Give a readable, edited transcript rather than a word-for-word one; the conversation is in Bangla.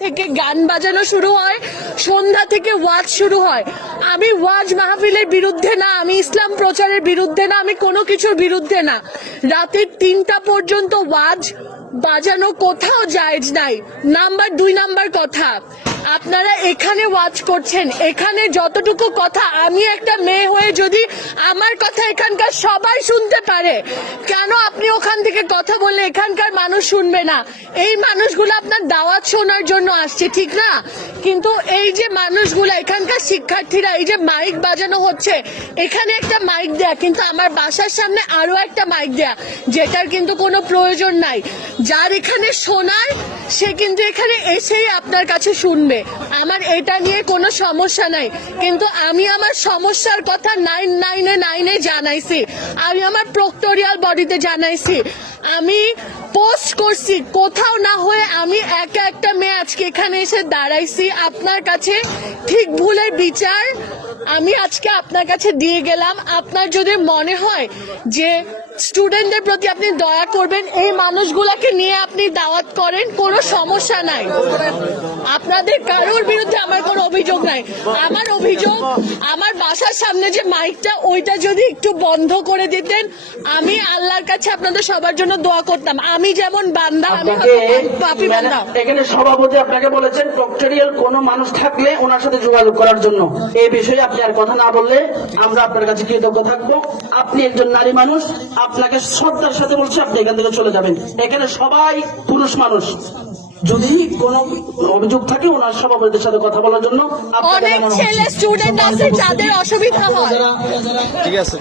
থেকে গান বাজানো শুরু হয়, সন্ধ্যা থেকে ওয়াজ শুরু হয়। আমি ওয়াজ মাহফিলের বিরুদ্ধে না, আমি ইসলাম প্রচারের বিরুদ্ধে না, আমি কোনো কিছুর বিরুদ্ধে না। রাতের 3টা পর্যন্ত ওয়াজ বাজানো কোথাও জায়েজ নাই। নাম্বার 2 কথা, আপনারা এখানে ওয়াজ করছেন, এখানে যতটুকু কথা, আমি একটা মেয়ে হয়ে যদি আমার কথা এখানকার সবাই শুনতে পারে, কেন আপনি ওখান থেকে কথা বললে এখানকার মানুষ শুনবে না? এই মানুষগুলো আপনার দাওয়াত শোনার জন্য আসছে, ঠিক না? কিন্তু এই যে মানুষগুলো, এখানকার শিক্ষার্থীরা, এই যে মাইক বাজানো হচ্ছে, এখানে একটা মাইক দেয়া, কিন্তু আমার বাসার সামনে আরো একটা মাইক দেয়া, যেটার কিন্তু কোনো প্রয়োজন নাই। যার এখানে শোনার, সে কিন্তু এখানে এসেই আপনার কাছে শুনবে। আমার এটা নিয়ে কোনো সমস্যা নাই, কিন্তু আমি আমার সমস্যার কথা 999 জানাইছি, আমি আমার প্রক্টোরিয়াল বডিতে জানাইছি, আমি পোস্ট করছি। কোথাও না হয়ে আমি একা একটা মেয়ে আজকে এখানে এসে দাঁড়াইছি আপনার কাছে। ঠিক ভুলের বিচার আমি আজকে আপনার কাছে দিয়ে গেলাম। আপনার যদি মনে হয় যে স্টুডেন্টদের প্রতি আপনি দয়া করবেন, এই মানুষগুলাকে নিয়ে আপনি দাওয়াত করেন, কোনো সমস্যা নাই। আপনাদের কারোর বিরুদ্ধে আমার কোনো অভিযোগ নাই। আমার অভিযোগ, আমার বাসার সামনে যে মাইকটা, ওইটা যদি একটু বন্ধ করে দিতেন, আমি আল্লাহর কাছে আপনাদের সবার জন্য দোয়া করতাম। আমি যেমন বান্দা, আমি পাপী বান্দা। এখানে সভাপতি আপনাকে বলেছেন প্রক্টোরিয়াল কোনো মানুষ থাকলে ওনার সাথে যোগাযোগ করার জন্য। এই বিষয়ে আপনি আর কথা না বললে আমরা আপনার কাছে কৃতজ্ঞ থাকবো। আপনি একজন নারী মানুষ, আপনাকে শ্রদ্ধার সাথে বলছি আপনি এখান থেকে চলে যাবেন। এখানে সবাই পুরুষ মানুষ, যদি কোনো অভিযোগ থাকে ওনার সভাপতির সাথে কথা বলার জন্য। অনেক ছেলে স্টুডেন্ট আছে যাদের অসুবিধা হয়। ঠিক আছে।